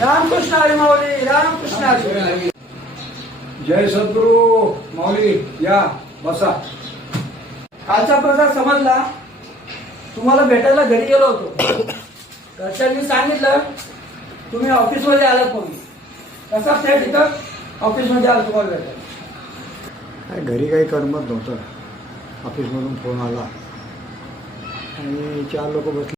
रामकृष्ण हरी माऊली, रामकृष्ण हरी. जय सद्गुरु माऊली, या बसा. कालचा प्रसाद समजला. तुम्हाला भेटायला घरी गेलो होतो. घरच्यांनी सांगितलं तुम्ही ऑफिसमध्ये आलात म्हणून. कसा थेट इथं ऑफिसमध्ये आला तुम्हाला भेटायला. घरी काही करमत नव्हतं. ऑफिसमधून फोन आला आणि 4 लोक बसले.